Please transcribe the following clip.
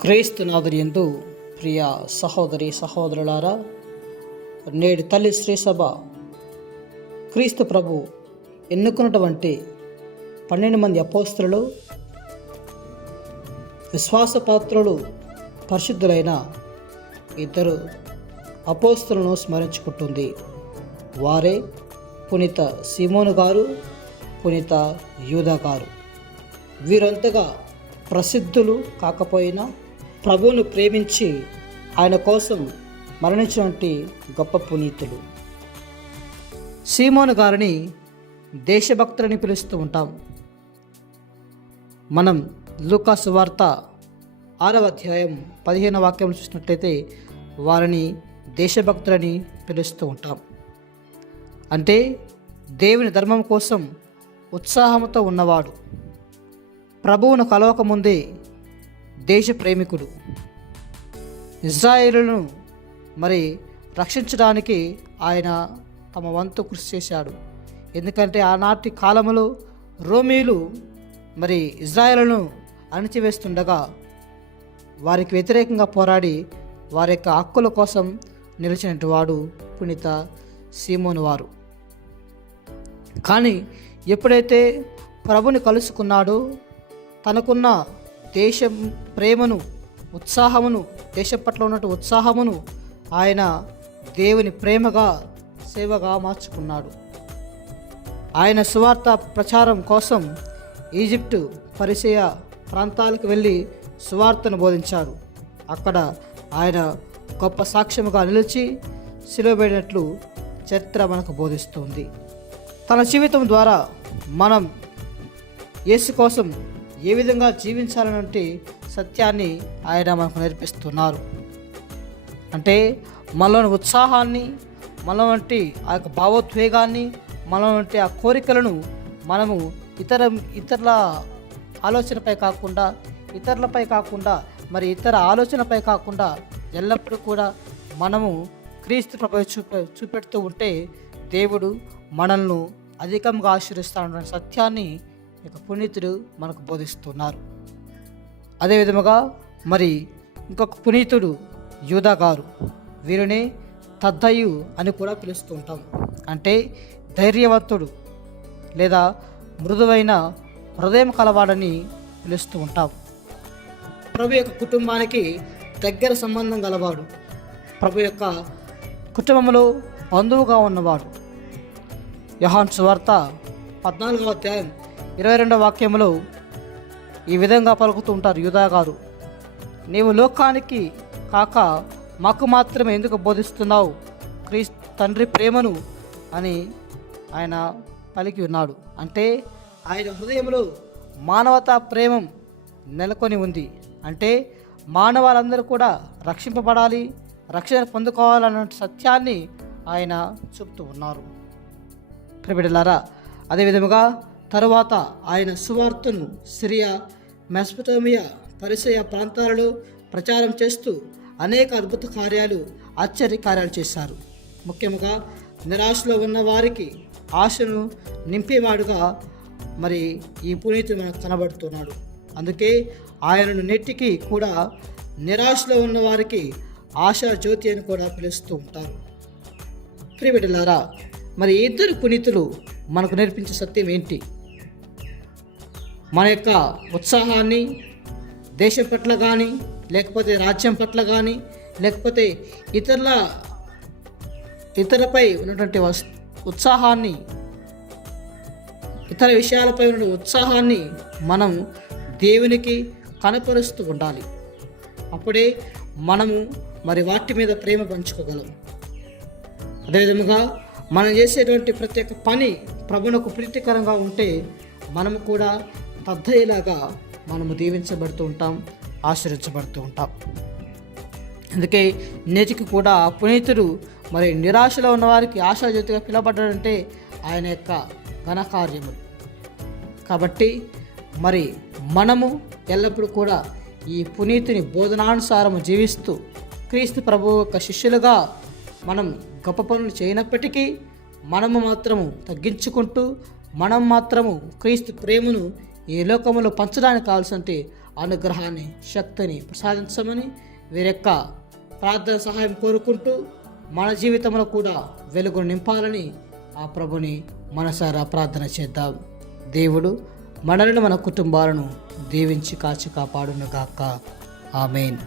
క్రీస్తునాథుని ఎందు ప్రియ సహోదరి సహోదరులారా నేడు తల్లి శ్రీసభ క్రీస్తు ప్రభు ఎన్నుకున్నటువంటి పన్నెండు మంది అపోస్తులు విశ్వాసపాత్రులు పరిశుద్ధులైన ఇద్దరు అపోస్తులను స్మరించుకుంటుంది. వారే పునీత సిమోను గారు పునీత యూదా గారు. వీరంతగా ప్రసిద్ధులు కాకపోయినా ప్రభువును ప్రేమించి ఆయన కోసం మరణించినటువంటి గొప్ప పునీతులు. సీమోను గారిని దేశభక్తులని పిలుస్తూ ఉంటాం. మనం లూకాసు వార్త ఆరవ అధ్యాయం పదిహేను వాక్యం చూసినట్లయితే వారిని దేశభక్తులని పిలుస్తూ ఉంటాం. అంటే దేవుని ధర్మం కోసం ఉత్సాహంతో ఉన్నవాడు. ప్రభువును కలవకముందే దేశ ప్రేమికుడు ఇజ్రాయేలును మరి రక్షించడానికి ఆయన తమ వంతు కృషి చేశాడు. ఎందుకంటే ఆనాటి కాలంలో రోమీలు మరి ఇజ్రాయేలును అణిచివేస్తుండగా వారికి వ్యతిరేకంగా పోరాడి వారి యొక్క హక్కుల కోసం నిలిచినటువంటి వాడు పునీత సీమోను వారు. కానీ ఎప్పుడైతే ప్రభుని కలుసుకున్నాడో తనకున్న దేశం ప్రేమను ఉత్సాహమును దేశం పట్ల ఉన్నట్టు ఉత్సాహమును ఆయన దేవుని ప్రేమగా సేవగా మార్చుకున్నాడు. ఆయన సువార్త ప్రచారం కోసం ఈజిప్టు పరిచయ ప్రాంతాలకు వెళ్ళి సువార్తను బోధించాడు. అక్కడ ఆయన గొప్ప సాక్ష్యముగా నిలిచి సిలువబడినట్లు చరిత్ర మనకు బోధిస్తుంది. తన జీవితం ద్వారా మనం యేసు కోసం ఏ విధంగా జీవించాలనంటే సత్యాన్ని ఆయన మనకు నేర్పిస్తున్నారు. అంటే మనలోని ఉత్సాహాన్ని మన వంటి ఆ యొక్క భావోద్వేగాన్ని మన వంటి ఆ కోరికలను మనము ఇతర ఇతరుల ఆలోచనపై కాకుండా ఇతరులపై కాకుండా మరి ఇతర ఆలోచనపై కాకుండా ఎల్లప్పుడూ కూడా మనము క్రీస్తు ప్రభు చూపె చూపెడుతూ ఉంటే దేవుడు మనల్ని అధికంగా ఆశీర్వస్తాడన్న సత్యాన్ని ఇక పునీతుడు మనకు బోధిస్తున్నారు. అదేవిధముగా మరి ఇంకొక పునీతుడు యూదా గారు. వీరిని తద్దయు అని కూడా పిలుస్తూ ఉంటాం. అంటే ధైర్యవంతుడు లేదా మృదువైన హృదయం కలవాడని పిలుస్తూ ఉంటాం. ప్రభు యొక్క కుటుంబానికి దగ్గర సంబంధం గలవాడు. ప్రభు యొక్క కుటుంబంలో బంధువుగా ఉన్నవాడు. యహాన్ సువార్త పద్నాలుగవ అధ్యాయం ఇరవై రెండవ వాక్యంలో ఈ విధంగా పలుకుతూ ఉంటారు యూదా గారు. నీవు లోకానికి కాక మాకు మాత్రమే ఎందుకు బోధిస్తున్నావు? క్రీస్ తండ్రి ప్రేమను అని ఆయన పలికి ఉన్నాడు. అంటే ఆయన హృదయంలో మానవతా ప్రేమం నెలకొని ఉంది. అంటే మానవాళ్ళందరూ కూడా రక్షింపబడాలి రక్షణ పొందుకోవాలన్న సత్యాన్ని ఆయన చెబుతూ ఉన్నారు. ప్రిబిడలారా అదేవిధముగా తర్వాత ఆయన సువార్తను సిరియా మెస్పటోమియా పరిసయ ప్రాంతాలలో ప్రచారం చేస్తూ అనేక అద్భుత కార్యాలు ఆశ్చర్య కార్యాలు చేశారు. ముఖ్యంగా నిరాశలో ఉన్న వారికి ఆశను నింపేవాడుగా మరి ఈ పునీతుడు మనకు కనబడుతున్నాడు. అందుకే ఆయనను నెట్టికి కూడా నిరాశలో ఉన్న వారికి ఆశా జ్యోతి అని కూడా పిలుస్తూ ఉంటారు. ప్రియబిడ్డలారా మరి ఇద్దరు పునీతులు మనకు నేర్పించే సత్యం ఏంటి? మన యొక్క ఉత్సాహాన్ని దేశం పట్ల కానీ లేకపోతే రాజ్యం పట్ల కానీ లేకపోతే ఇతరుల ఇతరులపై ఉన్నటువంటి వస్- ఉత్సాహాన్ని ఇతర విషయాలపై ఉన్న ఉత్సాహాన్ని మనం దేవునికి కనపరుస్తూ ఉండాలి. అప్పుడే మనము మరి వాటి మీద ప్రేమ పంచుకోగలం. అదేవిధముగా మనం చేసేటువంటి ప్రతి ఒక్క పని ప్రభునకు ప్రీతికరంగా ఉంటే మనము కూడా తద్దయ్యేలాగా మనము దీవించబడుతూ ఉంటాం ఆశ్రయించబడుతూ ఉంటాం. అందుకే నేటికి కూడా పునీతుడు మరి నిరాశలో ఉన్నవారికి ఆశాజ్యోతిగా పిలువబడ్డాడంటే ఆయన యొక్క ఘనకార్యములు కాబట్టి మరి మనము ఎల్లప్పుడూ కూడా ఈ పునీతిని బోధనానుసారము జీవిస్తూ క్రీస్తు ప్రభు యొక్క శిష్యులుగా మనం గొప్ప పనులు చేయనప్పటికీ మనము మాత్రము తగ్గించుకుంటూ మనం మాత్రము క్రీస్తు ప్రేమను ఈ లోకములో పంచడానికి కావాల్సిన అనుగ్రహాన్ని శక్తిని ప్రసాదించమని వీరి యొక్క ప్రార్థన సహాయం కోరుకుంటూ మన జీవితంలో కూడా వెలుగును నింపాలని ఆ ప్రభుని మనసారా ప్రార్థన చేద్దాం. దేవుడు మనల్ని మన కుటుంబాలను దీవించి కాచి కాపాడునుగాక. ఆమెన్.